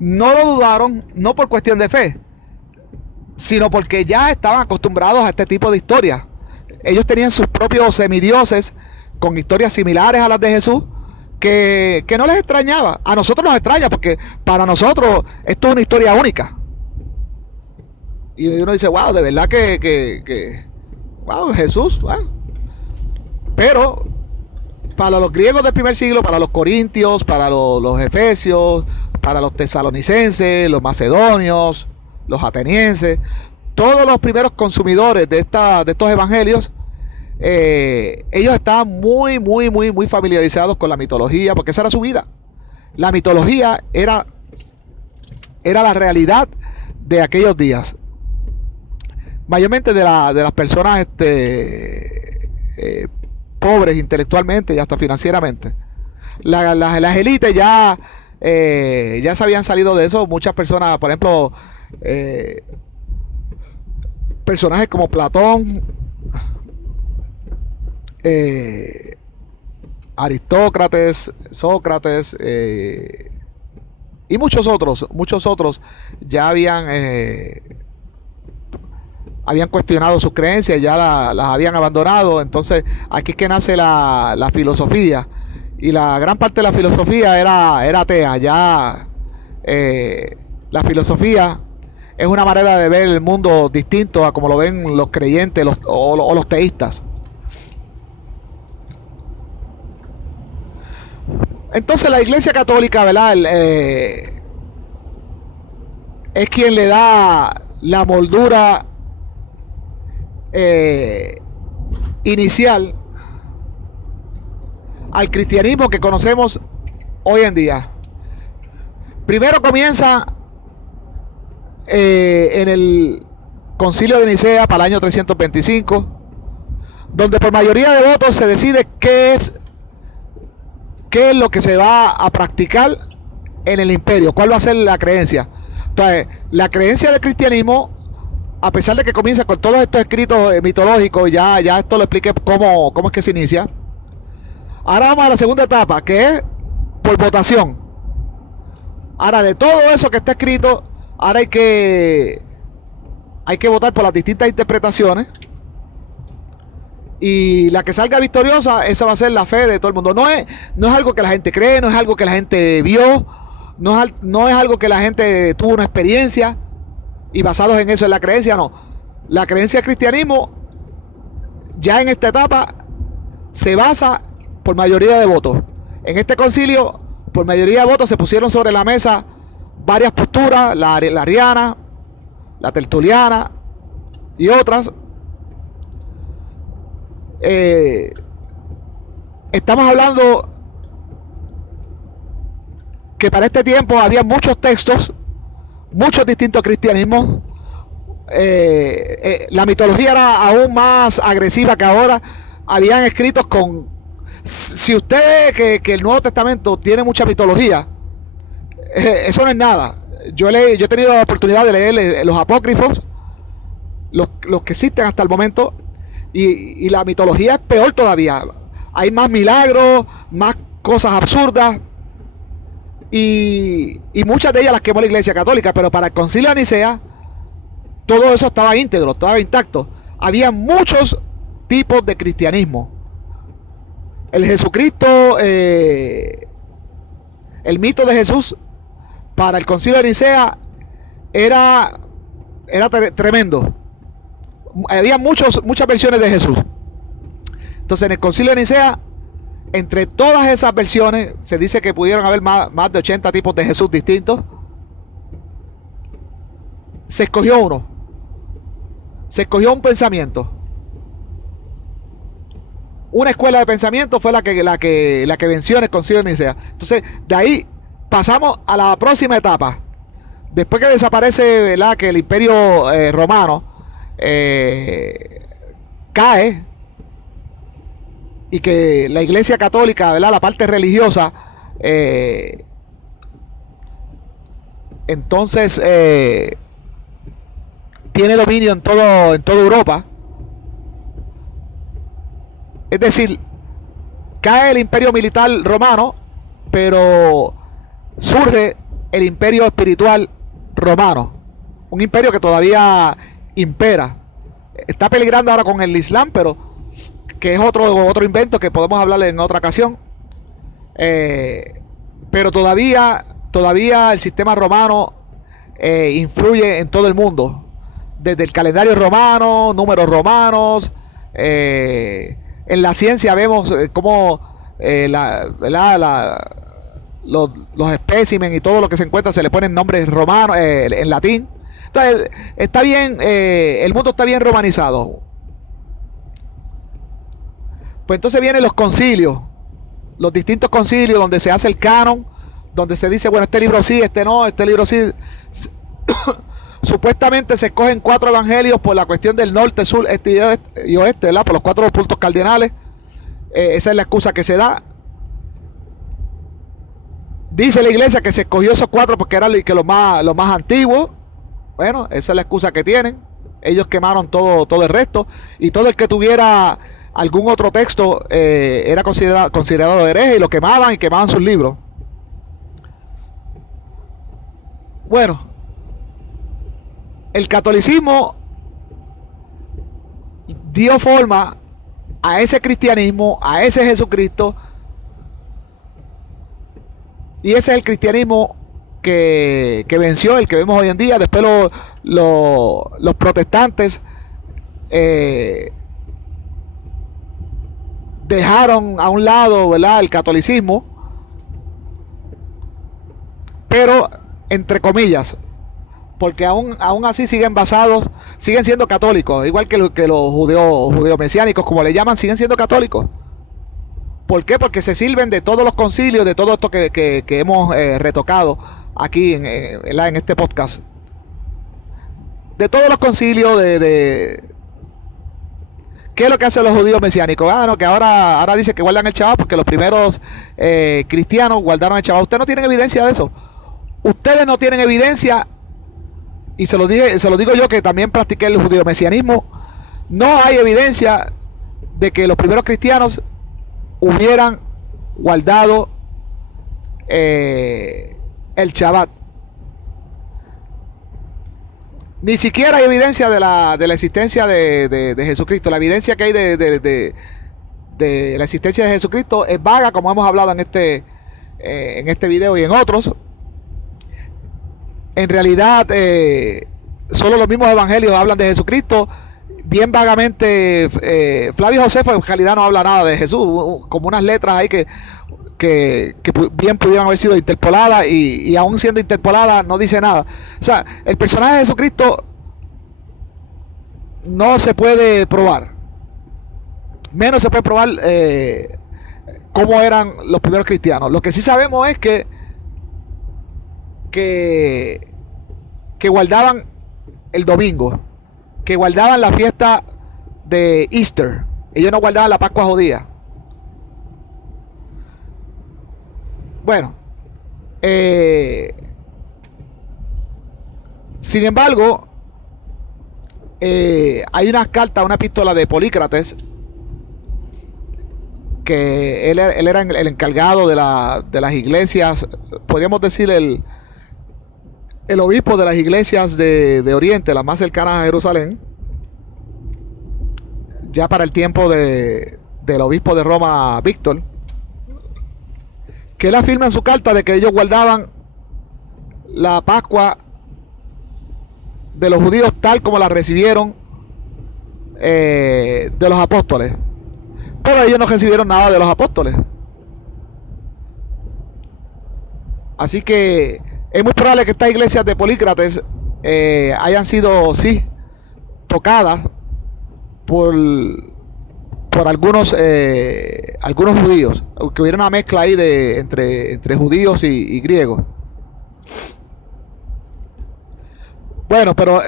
no lo dudaron, no por cuestión de fe, sino porque ya estaban acostumbrados a este tipo de historias. Ellos tenían sus propios semidioses con historias similares a las de Jesús, que no les extrañaba. A nosotros nos extraña porque para nosotros esto es una historia única. Y uno dice, wow, de verdad wow, Jesús, wow. Pero para los griegos del primer siglo, para los corintios, para los efesios, para los tesalonicenses, los macedonios, los atenienses, todos los primeros consumidores de estos evangelios, ellos estaban muy familiarizados con la mitología, porque esa era su vida. La mitología era la realidad de aquellos días. Mayormente de las personas pobres intelectualmente y hasta financieramente. Las élites ya se habían salido de eso. Muchas personas, por ejemplo, personajes como Platón, Aristócrates, Sócrates, y muchos otros ya habían cuestionado sus creencias, ya las habían abandonado. Entonces aquí es que nace la filosofía, y la gran parte de la filosofía era atea. Ya la filosofía es una manera de ver el mundo distinto a como lo ven los creyentes o los teístas. Entonces la Iglesia Católica, ¿verdad? Es quien le da la moldura inicial al cristianismo que conocemos hoy en día. Primero comienza en el Concilio de Nicea para el año 325, donde por mayoría de votos se decide qué es lo que se va a practicar en el imperio, cuál va a ser la creencia. Entonces, la creencia del cristianismo, a pesar de que comienza con todos estos escritos mitológicos, ya esto lo expliqué cómo es que se inicia. Ahora vamos a la segunda etapa, que es por votación. Ahora, de todo eso que está escrito, ahora hay que votar por las distintas interpretaciones, y la que salga victoriosa, esa va a ser la fe de todo el mundo. No es algo que la gente cree, no es algo que la gente vio, no es algo que la gente tuvo una experiencia y basados en eso es la creencia. No, la creencia del cristianismo ya en esta etapa se basa por mayoría de votos. En este concilio, por mayoría de votos, se pusieron sobre la mesa varias posturas: la ariana, la tertuliana y otras. Estamos hablando que para este tiempo había muchos textos, muchos distintos cristianismos. La mitología era aún más agresiva que ahora. Habían escritos con... Si usted ve que el Nuevo Testamento tiene mucha mitología, eso no es nada. Yo he tenido la oportunidad de leer los apócrifos, los que existen hasta el momento, y la mitología es peor todavía. Hay más milagros, más cosas absurdas, y muchas de ellas las quemó la Iglesia Católica. Pero para el Concilio de Nicea todo eso estaba íntegro, estaba intacto. Había muchos tipos de cristianismo. El Jesucristo, el mito de Jesús para el Concilio de Nicea era tremendo. Había muchas versiones de Jesús. Entonces en el Concilio de Nicea, entre todas esas versiones, se dice que pudieron haber más de 80 tipos de Jesús distintos. Se escogió uno. Se escogió un pensamiento. Una escuela de pensamiento fue la que venció en el Concilio de Nicea. Entonces, de ahí pasamos a la próxima etapa. Después que desaparece, ¿verdad?, que el Imperio Romano cae, y que la Iglesia Católica, ¿verdad?, la parte religiosa, entonces tiene dominio en toda Europa. Es decir, cae el imperio militar romano, pero surge el imperio espiritual romano, un imperio que todavía impera. Está peligrando ahora con el Islam, pero que es otro invento que podemos hablar en otra ocasión. Pero todavía el sistema romano influye en todo el mundo, desde el calendario romano, números romanos. En la ciencia vemos cómo los espécimen y todo lo que se encuentra se le ponen nombres romanos, en latín. Entonces está bien, el mundo está bien romanizado. Pues entonces vienen los concilios, los distintos concilios donde se hace el canon, donde se dice, bueno, este libro sí, este no, este libro sí. Supuestamente se escogen 4 evangelios por la cuestión del norte, sur, este y oeste, ¿verdad? Por los 4 puntos cardinales. Esa es la excusa que se da. Dice la iglesia que se escogió esos 4 porque eran los más antiguos. Bueno, esa es la excusa que tienen. Ellos quemaron todo el resto. Y todo el que tuviera algún otro texto era considerado hereje, y lo quemaban y quemaban sus libros. Bueno, el catolicismo dio forma a ese cristianismo, a ese Jesucristo, y ese es el cristianismo que venció, el que vemos hoy en día. Después los protestantes dejaron a un lado, ¿verdad?, el catolicismo, pero entre comillas, porque aún así siguen siendo católicos, igual que los judeos mesiánicos, como le llaman, siguen siendo católicos. ¿Por qué? Porque se sirven de todos los concilios, de todo esto que hemos retocado aquí en este podcast. De todos los concilios, ¿qué es lo que hacen los judíos mesiánicos? No, que ahora dice que guardan el Shabbat porque los primeros cristianos guardaron el Shabbat. Ustedes no tienen evidencia de eso. Ustedes no tienen evidencia, y se lo digo yo, que también practiqué el judío mesianismo. No hay evidencia de que los primeros cristianos hubieran guardado el Shabbat. Ni siquiera hay evidencia de la existencia de Jesucristo. La evidencia que hay de la existencia de Jesucristo es vaga, como hemos hablado en este video y en otros. En realidad, solo los mismos evangelios hablan de Jesucristo. Bien vagamente, Flavio Josefo en realidad no habla nada de Jesús, como unas letras ahí que bien pudieran haber sido interpoladas, y aún siendo interpoladas no dice nada. O sea, el personaje de Jesucristo no se puede probar, menos se puede probar cómo eran los primeros cristianos. Lo que sí sabemos es que guardaban el domingo, que guardaban la fiesta de Easter. Ellos no guardaban la Pascua judía. Bueno, sin embargo, hay unas cartas, una epístola de Polícrates, que él era el encargado de las iglesias, podríamos decir el obispo de las iglesias de Oriente, las más cercanas a Jerusalén, ya para el tiempo del obispo de Roma, Víctor, que él afirma en su carta de que ellos guardaban la Pascua de los judíos tal como la recibieron de los apóstoles, pero ellos no recibieron nada de los apóstoles. Así que es muy probable que estas iglesias de Polícrates hayan sido, sí, tocadas por algunos judíos, que hubiera una mezcla ahí entre judíos y griegos. Bueno, pero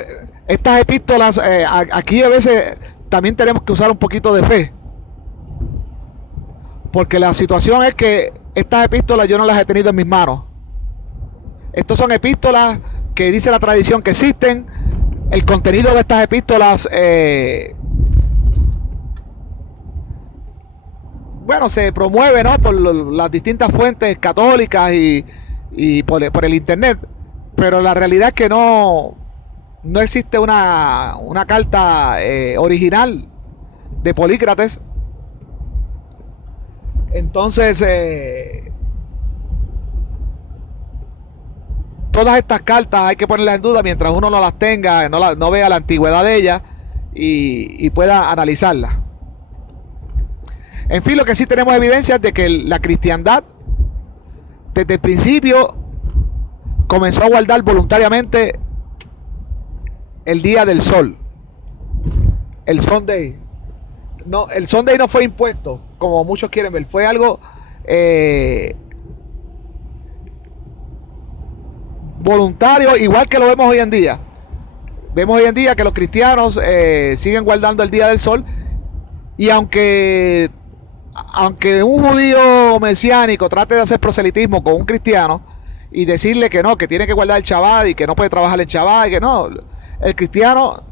estas epístolas, aquí a veces también tenemos que usar un poquito de fe, porque la situación es que estas epístolas yo no las he tenido en mis manos. Estas son epístolas que dice la tradición que existen. El contenido de estas epístolas, bueno, se promueve, ¿no?, por las distintas fuentes católicas y por el internet, pero la realidad es que no existe una carta original de Polícrates. Entonces, todas estas cartas hay que ponerlas en duda mientras uno no las tenga, no vea la antigüedad de ellas y pueda analizarlas. En fin, lo que sí tenemos evidencia es de que la cristiandad desde el principio comenzó a guardar voluntariamente el día del sol, el Sunday. No, el Sunday no fue impuesto, como muchos quieren ver, fue algo voluntario, igual que lo vemos hoy en día. Vemos hoy en día que los cristianos siguen guardando el Día del Sol, y aunque un judío mesiánico trate de hacer proselitismo con un cristiano y decirle que no, que tiene que guardar el Shabbat y que no puede trabajar el Shabbat y que no, el cristiano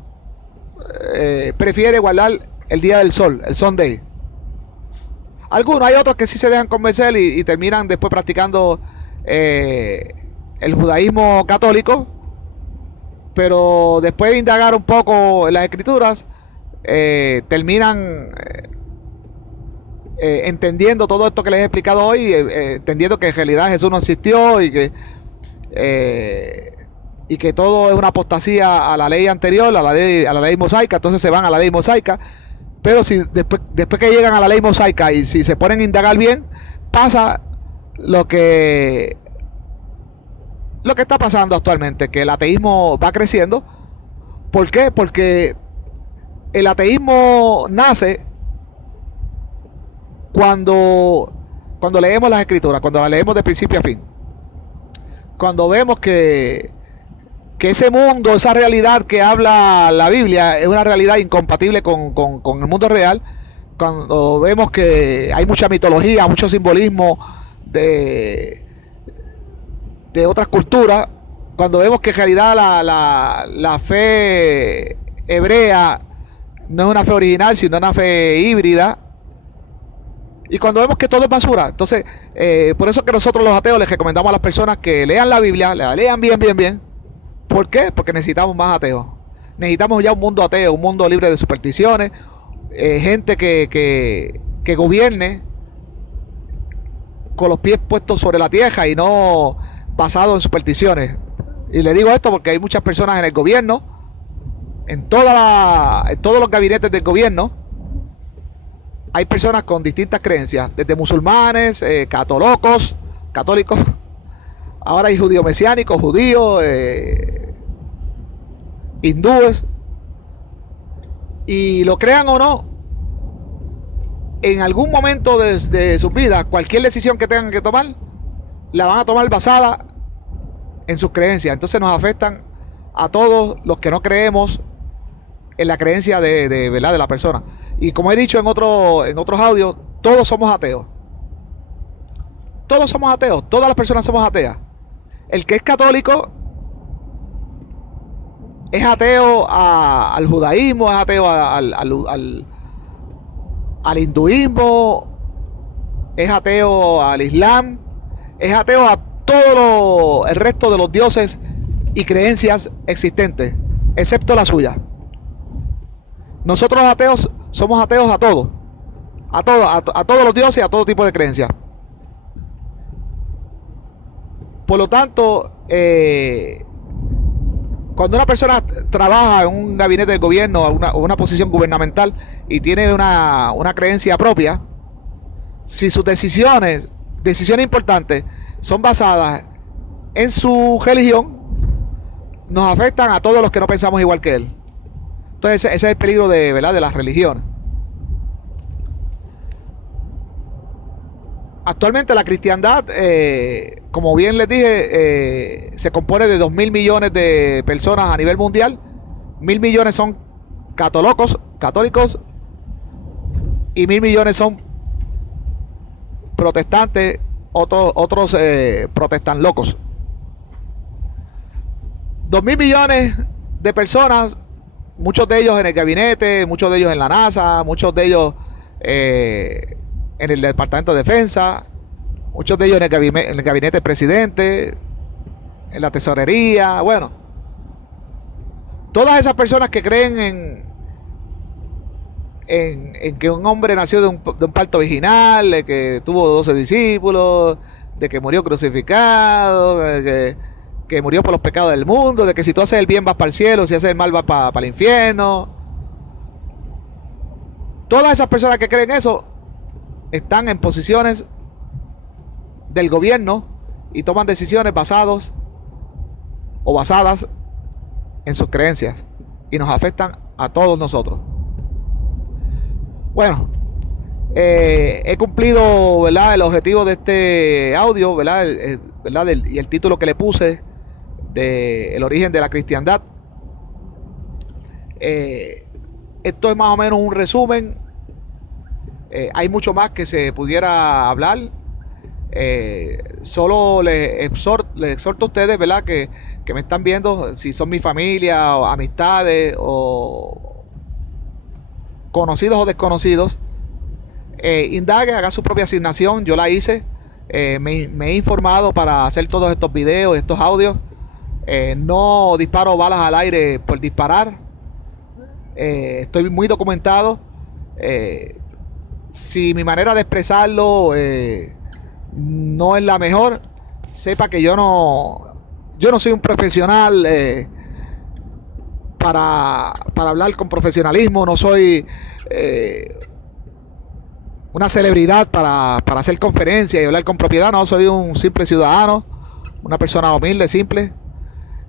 prefiere guardar el Día del Sol, el Sunday. Algunos, hay otros que sí se dejan convencer y terminan después practicando el judaísmo católico, pero después de indagar un poco en las escrituras, terminan entendiendo todo esto que les he explicado hoy, entendiendo que en realidad Jesús no existió y que todo es una apostasía a la ley anterior, a la ley mosaica. Entonces se van a la ley mosaica. Pero si después que llegan a la ley mosaica y si se ponen a indagar bien, pasa lo que está pasando actualmente, que el ateísmo va creciendo. ¿Por qué? Porque el ateísmo nace cuando leemos las escrituras, cuando las leemos de principio a fin. Cuando vemos que ese mundo, esa realidad que habla la Biblia es una realidad incompatible con el mundo real. Cuando vemos que hay mucha mitología, mucho simbolismo de otras culturas. Cuando vemos que en realidad la fe hebrea no es una fe original, sino una fe híbrida. Y cuando vemos que todo es basura. Entonces, por eso que nosotros los ateos les recomendamos a las personas que lean la Biblia, la lean bien. ¿Por qué? Porque necesitamos más ateos. Necesitamos ya un mundo ateo, un mundo libre de supersticiones, gente que gobierne con los pies puestos sobre la tierra y no basado en supersticiones. Y le digo esto porque hay muchas personas en el gobierno, en todos los gabinetes del gobierno, hay personas con distintas creencias, desde musulmanes, católicos, ahora hay judíos mesiánicos, judíos, hindúes, y lo crean o no, en algún momento de sus vidas, cualquier decisión que tengan que tomar, la van a tomar basada en sus creencias. Entonces nos afectan a todos los que no creemos en la creencia de ¿verdad? De la persona. Y como he dicho en otros audios, todos somos ateos. Todos somos ateos, todas las personas somos ateas. El que es católico es ateo al judaísmo, es ateo al hinduismo, es ateo al islam, es ateo a todo el resto de los dioses y creencias existentes, excepto la suya. Nosotros los ateos somos ateos a todos los dioses y a todo tipo de creencias. Por lo tanto, cuando una persona trabaja en un gabinete de gobierno o una posición gubernamental y tiene una creencia propia, si sus decisiones importantes son basadas en su religión, nos afectan a todos los que no pensamos igual que él. Entonces ese es el peligro de las religiones. Actualmente la cristiandad, como bien les dije, se compone de 2.000 millones de personas a nivel mundial. 1.000 millones son católicos y 1.000 millones son protestantes, otros protestan locos. 2.000 millones de personas, muchos de ellos en el gabinete, muchos de ellos en la NASA, muchos de ellos en el Departamento de Defensa, muchos de ellos en el gabinete del presidente, en la tesorería. Bueno, todas esas personas que creen en que un hombre nació de un parto virginal, de que tuvo 12 discípulos, de que murió crucificado, que murió por los pecados del mundo, de que si tú haces el bien vas para el cielo, si haces el mal vas para el infierno. Todas esas personas que creen eso están en posiciones del gobierno y toman decisiones basadas en sus creencias y nos afectan a todos nosotros. Bueno, he cumplido, ¿verdad?, el objetivo de este audio, ¿verdad? Y el título que le puse de El origen de la cristiandad. Eh, Esto es más o menos un resumen. Hay mucho más que se pudiera hablar. Solo les exhorto a ustedes, ¿verdad? Que me están viendo, si son mi familia, o amistades, o conocidos o desconocidos, indague, haga su propia asignación. Yo la hice. Me he informado para hacer todos estos videos, estos audios. No disparo balas al aire por disparar. Estoy muy documentado. Si mi manera de expresarlo no es la mejor, sepa que yo no soy un profesional para hablar con profesionalismo. No soy una celebridad para hacer conferencias y hablar con propiedad. No, soy un simple ciudadano, una persona humilde, simple.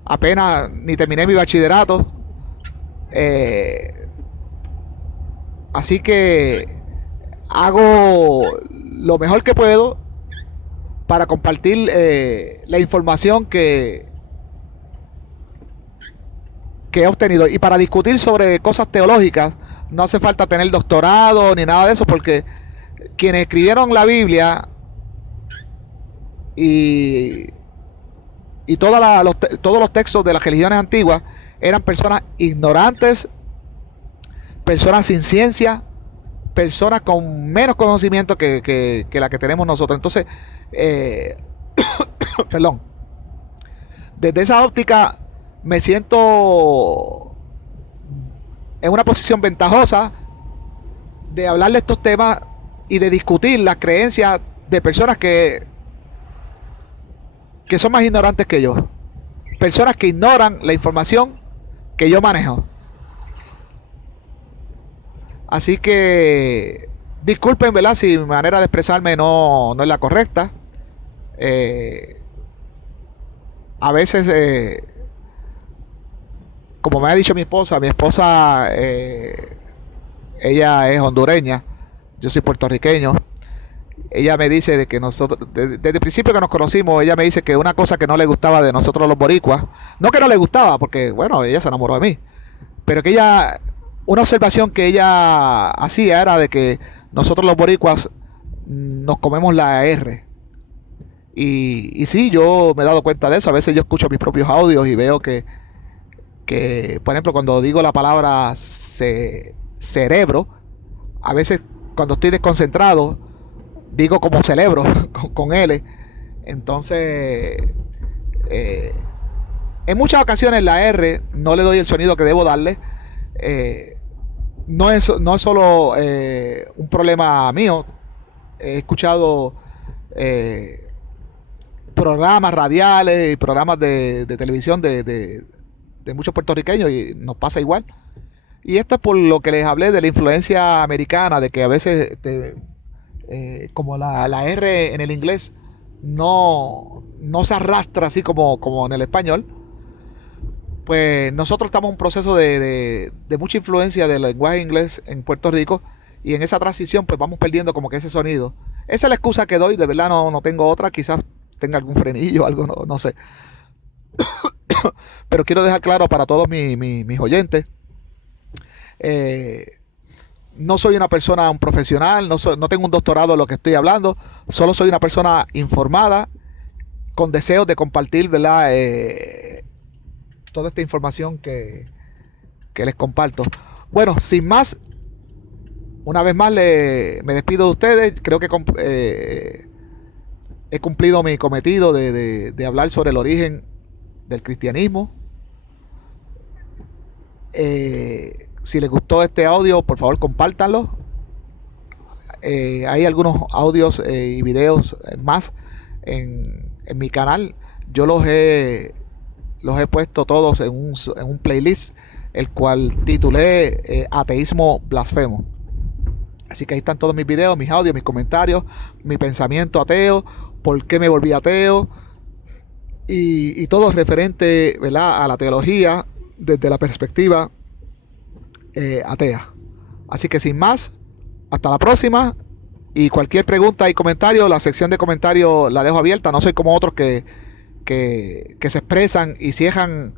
Apenas ni terminé mi bachillerato. Así que hago lo mejor que puedo para compartir la información que he obtenido. Y para discutir sobre cosas teológicas no hace falta tener doctorado ni nada de eso, porque quienes escribieron la Biblia y, y todos los textos de las religiones antiguas eran personas ignorantes, personas sin ciencia, personas con menos conocimiento que la que tenemos nosotros. Entonces, perdón, desde esa óptica me siento en una posición ventajosa de hablar de estos temas y de discutir las creencias de personas que son más ignorantes que yo, personas que ignoran la información que yo manejo. Así que disculpen, ¿verdad?, si mi manera de expresarme no es la correcta. A veces, como me ha dicho mi esposa, ella es hondureña, yo soy puertorriqueño. Ella me dice de que nosotros, desde el principio que nos conocimos, ella me dice que una cosa que no le gustaba de nosotros los boricuas, no que no le gustaba, porque bueno, ella se enamoró de mí, pero que una observación que ella hacía era de que nosotros los boricuas nos comemos la R. Y sí, yo me he dado cuenta de eso. A veces yo escucho mis propios audios y veo por ejemplo, cuando digo la palabra cerebro, a veces cuando estoy desconcentrado, digo como celebro con L. Entonces, en muchas ocasiones la R no le doy el sonido que debo darle. No es solo un problema mío. He escuchado programas radiales y programas de televisión de muchos puertorriqueños y nos pasa igual. Y esto es por lo que les hablé de la influencia americana, de que a veces como la R en el inglés no se arrastra así como en el español. Pues nosotros estamos en un proceso de mucha influencia del lenguaje inglés en Puerto Rico, y en esa transición pues vamos perdiendo como que ese sonido. Esa es la excusa que doy, de verdad no tengo otra. Quizás tenga algún frenillo, algo, no sé. Pero quiero dejar claro para todos mis oyentes, no soy una persona, un profesional, no tengo un doctorado en lo que estoy hablando, solo soy una persona informada, con deseos de compartir, ¿verdad?, toda esta información que les comparto. Bueno, sin más, una vez más me despido de ustedes. Creo que he cumplido mi cometido de hablar sobre el origen del cristianismo. Si les gustó este audio, por favor compártanlo. Hay algunos audios y videos más en mi canal. Yo los he puesto todos en un playlist, el cual titulé Ateísmo Blasfemo. Así que ahí están todos mis videos, mis audios, mis comentarios, mi pensamiento ateo, por qué me volví ateo, y todo referente, ¿verdad?, a la teología desde la perspectiva atea. Así que sin más, hasta la próxima. Y cualquier pregunta y comentario, la sección de comentarios la dejo abierta. No soy como otros que se expresan y cierran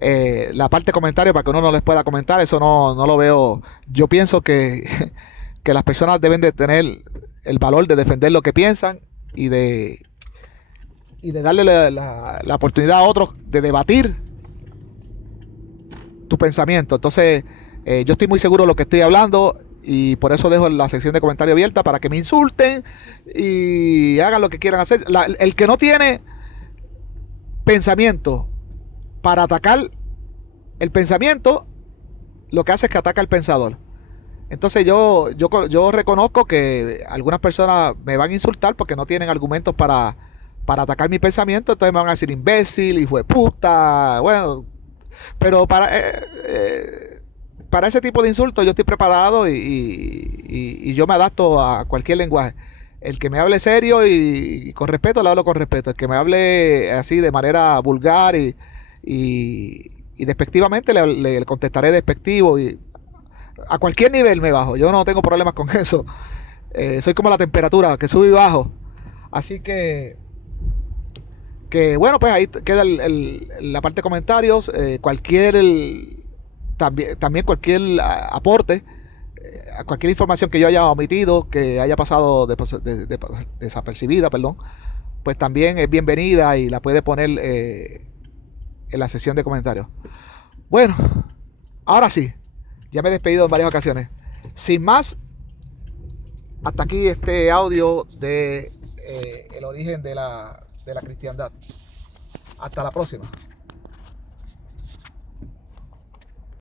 la parte de comentarios para que uno no les pueda comentar, eso no lo veo. Yo pienso que, que las personas deben de tener el valor de defender lo que piensan y de, y de darle la oportunidad a otros de debatir tu pensamiento. Entonces, yo estoy muy seguro de lo que estoy hablando y por eso dejo la sección de comentarios abierta para que me insulten y hagan lo que quieran hacer. El que no tiene pensamiento para atacar el pensamiento, lo que hace es que ataca al pensador. Entonces yo reconozco que algunas personas me van a insultar porque no tienen argumentos para atacar mi pensamiento, entonces me van a decir imbécil, hijo de puta, bueno, pero para ese tipo de insultos yo estoy preparado y yo me adapto a cualquier lenguaje. El que me hable serio y con respeto, le hablo con respeto. El que me hable así de manera vulgar y despectivamente, le contestaré despectivo. Y a cualquier nivel me bajo. Yo no tengo problemas con eso. Soy como la temperatura, que sube y bajo. Así que bueno, pues ahí queda la parte de comentarios. También cualquier aporte, cualquier información que yo haya omitido, que haya pasado desapercibida, perdón, pues también es bienvenida y la puede poner en la sección de comentarios. Bueno, ahora sí, ya me he despedido en varias ocasiones. Sin más, hasta aquí este audio de el origen de la cristiandad. Hasta la próxima.